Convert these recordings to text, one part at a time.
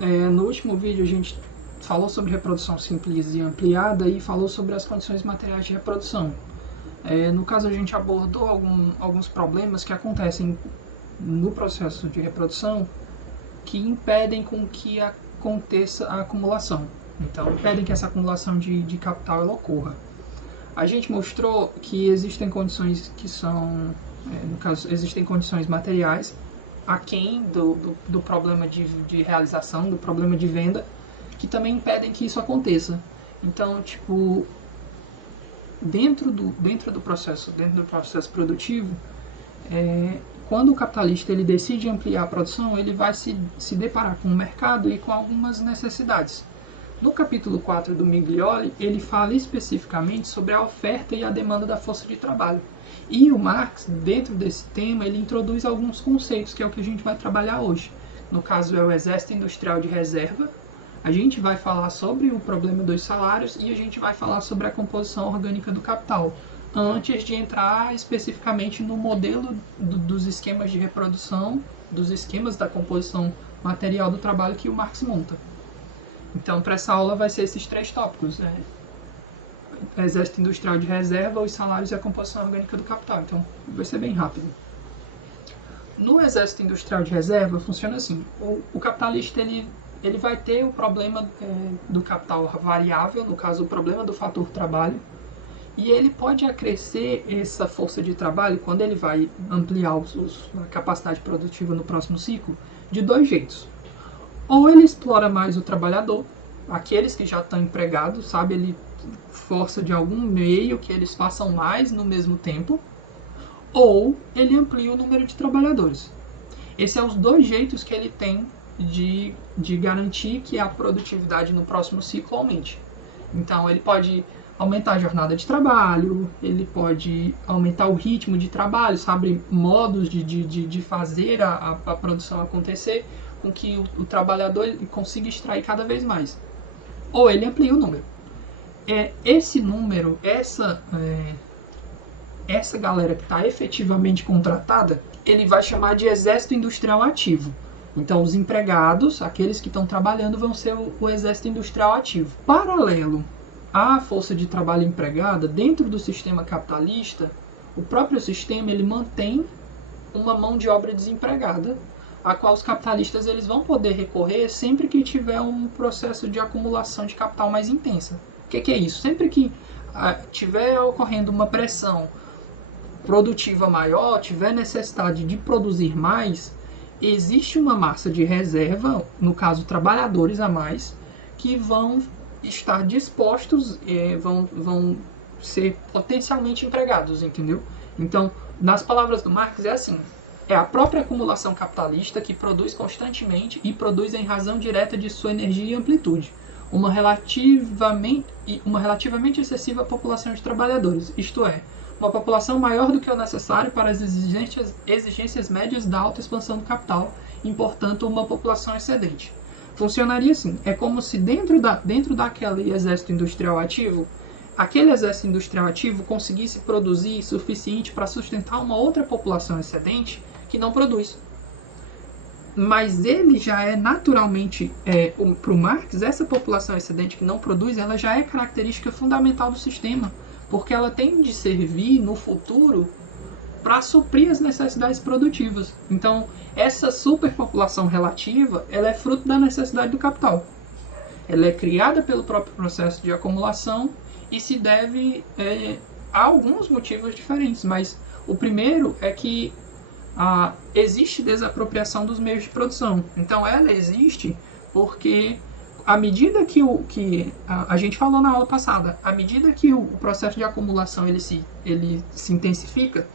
No último vídeo a gente falou sobre reprodução simples e ampliada e falou sobre as condições materiais de reprodução. No caso, a gente abordou alguns problemas que acontecem no processo de reprodução que impedem com que aconteça a acumulação. Então, impedem que essa acumulação de capital ela ocorra. A gente mostrou que existem condições que são, no caso, existem condições materiais aquém do problema de realização, do problema de venda, que também impedem que isso aconteça. Então, tipo, dentro do processo produtivo, quando o capitalista ele decide ampliar a produção, ele vai se deparar com o mercado e com algumas necessidades. No capítulo 4 do Miglioli, ele fala especificamente sobre a oferta e a demanda da força de trabalho. E o Marx, dentro desse tema, ele introduz alguns conceitos, que é o que a gente vai trabalhar hoje. No caso, é o exército industrial de reserva. A gente vai falar sobre o problema dos salários e a gente vai falar sobre a composição orgânica do capital, antes de entrar especificamente no modelo dos esquemas de reprodução, dos esquemas da composição material do trabalho que o Marx monta. Então, para essa aula vai ser esses três tópicos, exército industrial de reserva, os salários e a composição orgânica do capital. Então, vai ser bem rápido. No exército industrial de reserva, funciona assim. O capitalista ele vai ter o problema do capital variável, no caso, o problema do fator trabalho, e ele pode acrescer essa força de trabalho, quando ele vai ampliar a capacidade produtiva no próximo ciclo, de dois jeitos. Ou ele explora mais o trabalhador, aqueles que já estão empregados, sabe? Ele força de algum meio que eles façam mais no mesmo tempo, ou ele amplia o número de trabalhadores. Esses são os dois jeitos que ele tem de garantir que a produtividade no próximo ciclo aumente. Então, ele pode aumentar a jornada de trabalho, ele pode aumentar o ritmo de trabalho, sabe? Modos de fazer a produção acontecer, com que o trabalhador consiga extrair cada vez mais. Ou ele amplia o número. Esse número, essa galera que está efetivamente contratada, ele vai chamar de exército industrial ativo. Então, os empregados, aqueles que estão trabalhando, vão ser o exército industrial ativo. Paralelo à força de trabalho empregada, dentro do sistema capitalista, o próprio sistema ele mantém uma mão de obra desempregada, a qual os capitalistas eles vão poder recorrer sempre que tiver um processo de acumulação de capital mais intensa. O que é isso? Sempre que tiver ocorrendo uma pressão produtiva maior, tiver necessidade de produzir mais, existe uma massa de reserva, no caso trabalhadores a mais, que vão estar dispostos, vão ser potencialmente empregados, entendeu? Então, nas palavras do Marx é assim: é a própria acumulação capitalista que produz constantemente e produz em razão direta de sua energia e amplitude uma relativamente excessiva população de trabalhadores, isto é, uma população maior do que o necessário para as exigências médias da alta expansão do capital, e, portanto, uma população excedente. Funcionaria assim: é como se dentro daquele exército industrial ativo, aquele exército industrial ativo conseguisse produzir suficiente para sustentar uma outra população excedente que não produz. Mas ele já é naturalmente, para o Marx, essa população excedente que não produz, ela já é característica fundamental do sistema, porque ela tem de servir no futuro para suprir as necessidades produtivas. Então, essa superpopulação relativa, ela é fruto da necessidade do capital. Ela é criada pelo próprio processo de acumulação e se deve a alguns motivos diferentes, mas o primeiro é que existe desapropriação dos meios de produção. Então, ela existe porque à medida que a gente falou na aula passada, à medida que o processo de acumulação ele se intensifica,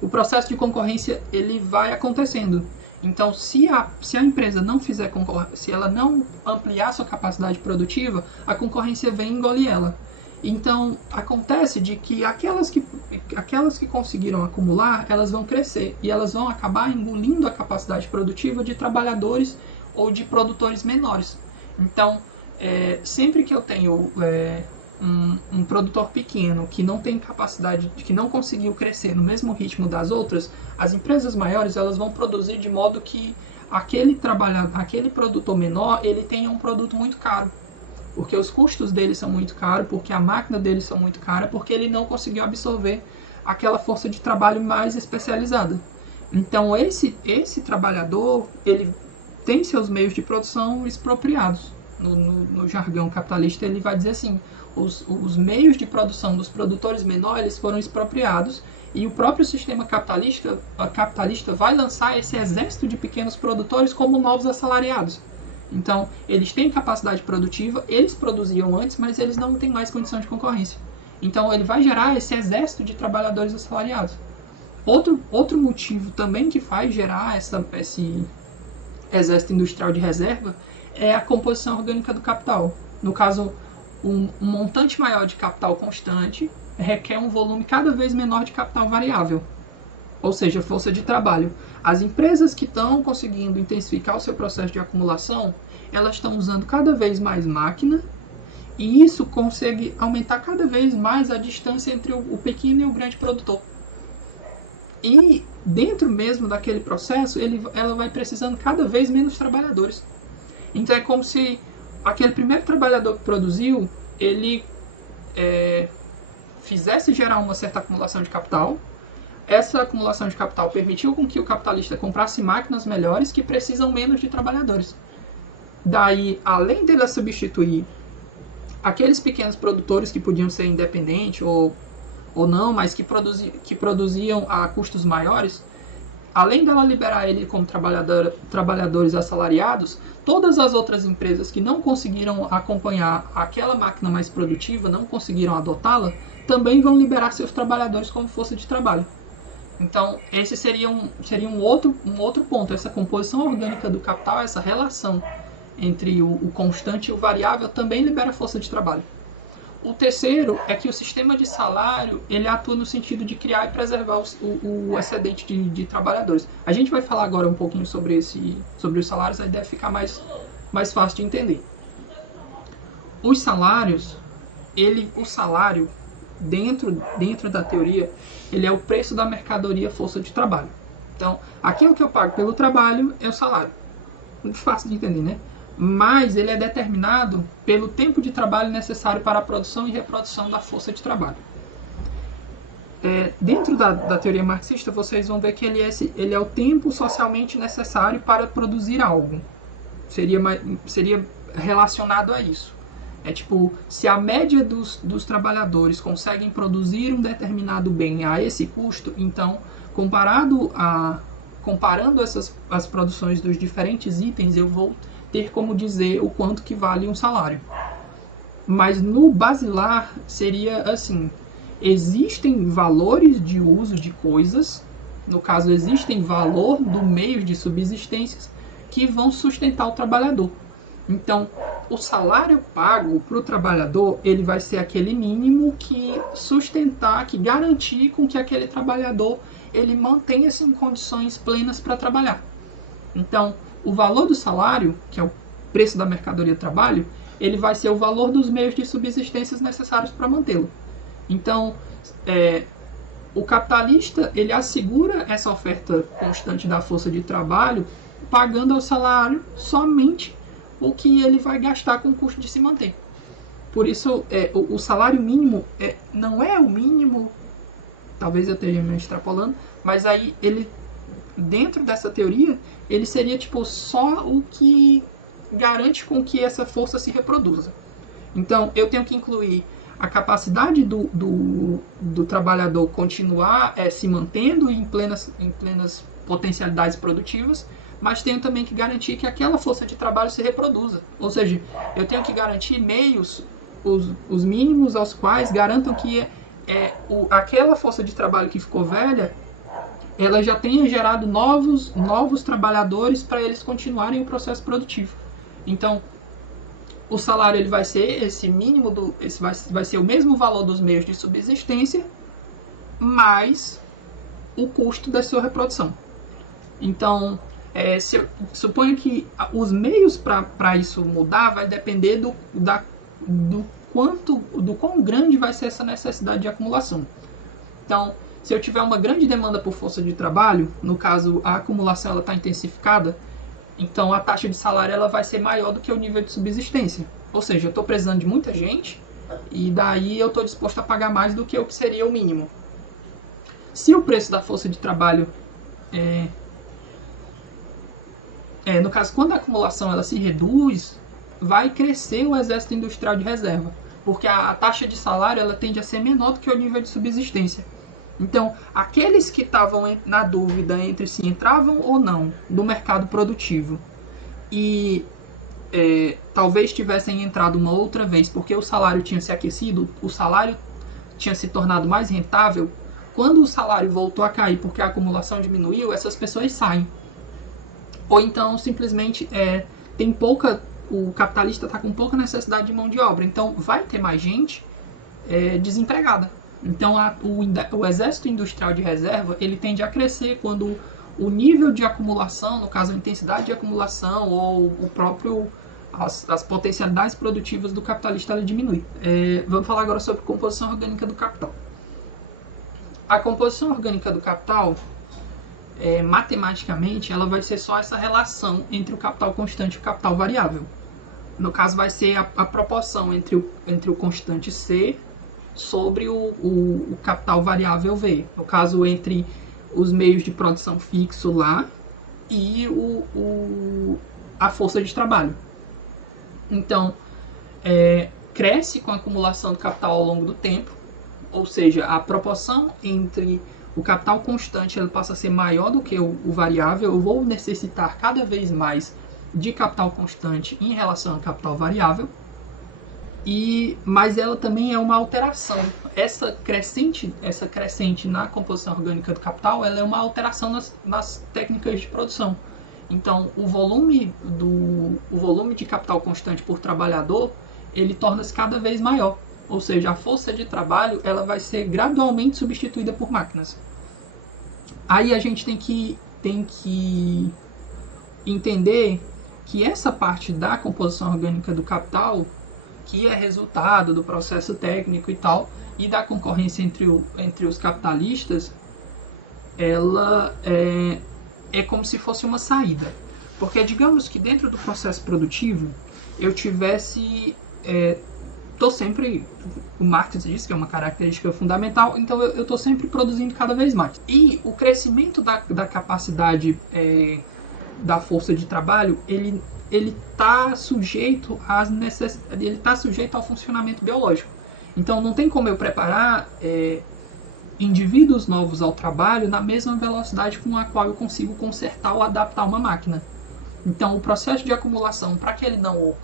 o processo de concorrência ele vai acontecendo. Então, se a empresa não fizer se ela não ampliar sua capacidade produtiva, a concorrência vem engolir ela. Então, acontece de que aquelas que conseguiram acumular, elas vão crescer e elas vão acabar engolindo a capacidade produtiva de trabalhadores ou de produtores menores. Então, sempre que eu tenho um produtor pequeno que não tem capacidade, que não conseguiu crescer no mesmo ritmo das outras, as empresas maiores elas vão produzir de modo que aquele produtor menor, ele tenha um produto muito caro. Porque os custos dele são muito caros, porque a máquina dele são muito cara, porque ele não conseguiu absorver aquela força de trabalho mais especializada. Então esse trabalhador, ele tem seus meios de produção expropriados. No jargão capitalista ele vai dizer assim, os meios de produção dos produtores menores foram expropriados e o próprio sistema capitalista vai lançar esse exército de pequenos produtores como novos assalariados. Então, eles têm capacidade produtiva, eles produziam antes, mas eles não têm mais condição de concorrência. Então, ele vai gerar esse exército de trabalhadores assalariados. Outro motivo também que faz gerar esse exército industrial de reserva é a composição orgânica do capital. No caso, um montante maior de capital constante requer um volume cada vez menor de capital variável, ou seja, força de trabalho. As empresas que estão conseguindo intensificar o seu processo de acumulação, elas estão usando cada vez mais máquina, e isso consegue aumentar cada vez mais a distância entre o pequeno e o grande produtor. E dentro mesmo daquele processo, ela vai precisando cada vez menos trabalhadores. Então é como se aquele primeiro trabalhador que produziu, ele fizesse gerar uma certa acumulação de capital. Essa acumulação de capital permitiu com que o capitalista comprasse máquinas melhores que precisam menos de trabalhadores. Daí, além dela substituir aqueles pequenos produtores que podiam ser independentes ou não, mas que produziam a custos maiores, além dela liberar ele como trabalhadores assalariados, todas as outras empresas que não conseguiram acompanhar aquela máquina mais produtiva, não conseguiram adotá-la, também vão liberar seus trabalhadores como força de trabalho. Então, esse seria um outro ponto. Essa composição orgânica do capital, essa relação entre o constante e o variável, também libera força de trabalho. O terceiro é que o sistema de salário ele atua no sentido de criar e preservar o excedente de trabalhadores. A gente vai falar agora um pouquinho sobre os salários, aí deve ficar mais fácil de entender. Os salários, o salário, dentro da teoria, ele é o preço da mercadoria força de trabalho. Então, aquilo que eu pago pelo trabalho é o salário. Muito fácil de entender, né? Mas ele é determinado pelo tempo de trabalho necessário para a produção e reprodução da força de trabalho. Dentro da teoria marxista, vocês vão ver que ele é o tempo socialmente necessário para produzir algo. Seria relacionado a isso. É tipo, se a média dos trabalhadores conseguem produzir um determinado bem a esse custo, então, comparando as produções dos diferentes itens, eu vou ter como dizer o quanto que vale um salário. Mas no basilar seria assim, existem valores de uso de coisas, no caso existem valor do meio de subsistências que vão sustentar o trabalhador. Então, o salário pago para o trabalhador, ele vai ser aquele mínimo que sustentar, que garantir com que aquele trabalhador ele mantenha-se em condições plenas para trabalhar. Então, o valor do salário, que é o preço da mercadoria de trabalho, ele vai ser o valor dos meios de subsistência necessários para mantê-lo. Então, o capitalista, ele assegura essa oferta constante da força de trabalho, pagando ao salário somente o que ele vai gastar com o custo de se manter. Por isso, o salário mínimo não é o mínimo, talvez eu esteja me extrapolando, mas aí ele, dentro dessa teoria, ele seria tipo só o que garante com que essa força se reproduza. Então, eu tenho que incluir a capacidade do trabalhador continuar se mantendo em plenas potencialidades produtivas, mas tenho também que garantir que aquela força de trabalho se reproduza. Ou seja, eu tenho que garantir meios, os mínimos aos quais garantam que aquela força de trabalho que ficou velha, ela já tenha gerado novos trabalhadores para eles continuarem o processo produtivo. Então, o salário ele vai ser esse mínimo, vai ser o mesmo valor dos meios de subsistência, mais o custo da sua reprodução. Então, suponho que os meios para isso mudar vai depender do quão grande vai ser essa necessidade de acumulação. Então, se eu tiver uma grande demanda por força de trabalho, no caso a acumulação está intensificada, Então a taxa de salário ela vai ser maior do que o nível de subsistência. Ou seja, eu estou precisando de muita gente e daí eu estou disposto a pagar mais do que o que seria o mínimo. Se o preço da força de trabalho no caso, quando a acumulação ela se reduz, vai crescer o exército industrial de reserva, porque a taxa de salário ela tende a ser menor do que o nível de subsistência. Então, aqueles que estavam na dúvida entre se entravam ou não no mercado produtivo e talvez tivessem entrado uma outra vez porque o salário tinha se aquecido, o salário tinha se tornado mais rentável, quando o salário voltou a cair porque a acumulação diminuiu, essas pessoas saem. Ou então, simplesmente, tem pouca, o capitalista está com pouca necessidade de mão de obra, então vai ter mais gente desempregada. Então, o exército industrial de reserva, ele tende a crescer quando o nível de acumulação, no caso a intensidade de acumulação ou o próprio as potencialidades produtivas do capitalista ela diminui. Vamos falar agora sobre composição orgânica do capital. A composição orgânica do capital, matematicamente, ela vai ser só essa relação entre o capital constante e o capital variável. No caso, vai ser a proporção entre o constante C sobre o capital variável V. No caso, entre os meios de produção fixo lá e a força de trabalho. Então, cresce com a acumulação do capital ao longo do tempo, ou seja, a proporção entre o capital constante ele passa a ser maior do que o variável. Eu vou necessitar cada vez mais de capital constante em relação ao capital variável, mas ela também é uma alteração. Essa crescente na composição orgânica do capital ela é uma alteração nas técnicas de produção. Então, o volume de capital constante por trabalhador ele torna-se cada vez maior. Ou seja, a força de trabalho ela vai ser gradualmente substituída por máquinas. Aí a gente tem que entender que essa parte da composição orgânica do capital, que é resultado do processo técnico e tal, e da concorrência entre os capitalistas, ela é como se fosse uma saída. Porque digamos que dentro do processo produtivo eu tivesse... o Marx diz que é uma característica fundamental, então eu estou sempre produzindo cada vez mais. E o crescimento da capacidade da força de trabalho, ele está sujeito às necessidades, ele está sujeito ao funcionamento biológico. Então não tem como eu preparar indivíduos novos ao trabalho na mesma velocidade com a qual eu consigo consertar ou adaptar uma máquina. Então, o processo de acumulação, para que ele não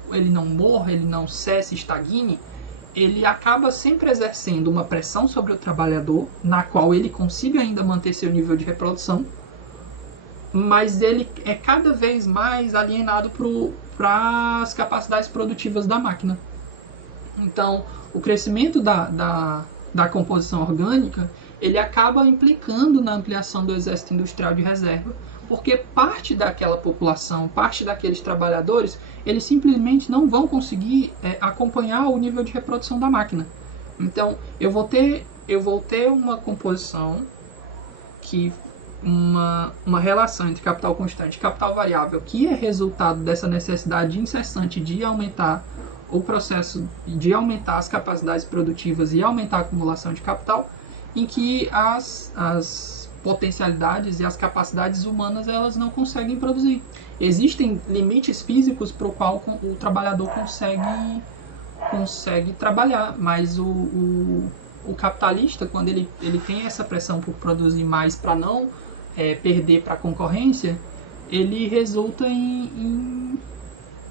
morra, ele não cesse, estagne, ele acaba sempre exercendo uma pressão sobre o trabalhador, na qual ele consiga ainda manter seu nível de reprodução, mas ele é cada vez mais alienado para as capacidades produtivas da máquina. Então, o crescimento da composição orgânica, ele acaba implicando na ampliação do exército industrial de reserva, porque parte daquela população, parte daqueles trabalhadores, eles simplesmente não vão conseguir acompanhar o nível de reprodução da máquina. Então, eu vou ter uma composição uma relação entre capital constante e capital variável, que é resultado dessa necessidade incessante de aumentar o processo, de aumentar as capacidades produtivas e aumentar a acumulação de capital, em que as potencialidades e as capacidades humanas elas não conseguem produzir. Existem limites físicos para o qual o trabalhador consegue trabalhar, mas o capitalista, quando ele tem essa pressão por produzir mais para não perder para a concorrência, ele resulta em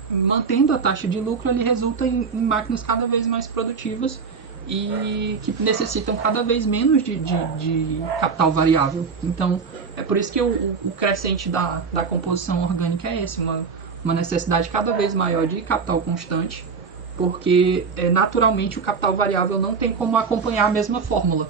mantendo a taxa de lucro, ele resulta em máquinas cada vez mais produtivas e que necessitam cada vez menos de capital variável. Então, é por isso que o crescente da composição orgânica é esse, uma necessidade cada vez maior de capital constante, porque naturalmente o capital variável não tem como acompanhar a mesma fórmula.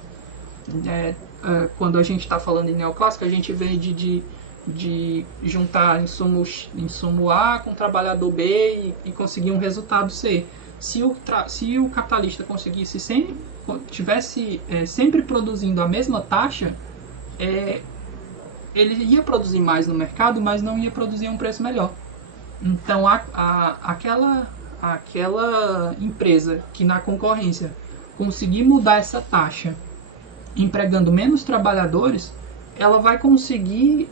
Quando a gente está falando em neoclássico, a gente vê de juntar insumo A com trabalhador B e conseguir um resultado C. Se o capitalista tivesse sempre produzindo a mesma taxa, ele ia produzir mais no mercado, mas não ia produzir a um preço melhor. Então, aquela empresa que na concorrência conseguir mudar essa taxa empregando menos trabalhadores, ela vai conseguir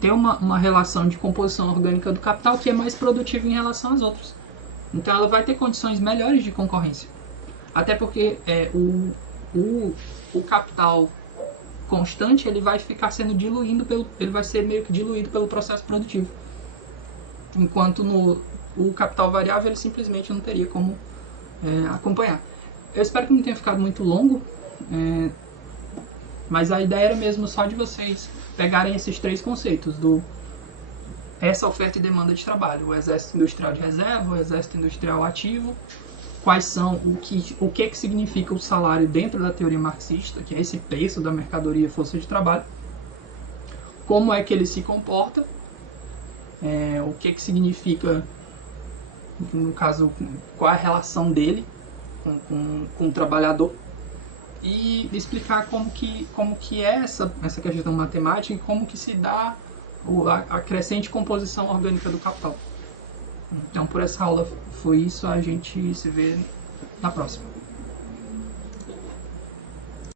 ter uma relação de composição orgânica do capital que é mais produtiva em relação às outras. Então ela vai ter condições melhores de concorrência. Até porque o capital constante ele vai ficar sendo ele vai ser meio que diluído pelo processo produtivo. Enquanto o capital variável ele simplesmente não teria como acompanhar. Eu espero que não tenha ficado muito longo, mas a ideia era mesmo só de vocês pegarem esses três conceitos essa oferta e demanda de trabalho, o exército industrial de reserva, o exército industrial ativo, quais são, o que significa o salário dentro da teoria marxista, que é esse preço da mercadoria força de trabalho, como é que ele se comporta, o que significa, no caso, qual é a relação dele com o trabalhador, e explicar como que é essa questão matemática e como que se dá a crescente composição orgânica do capital. Então, por essa aula foi isso, a gente se vê na próxima.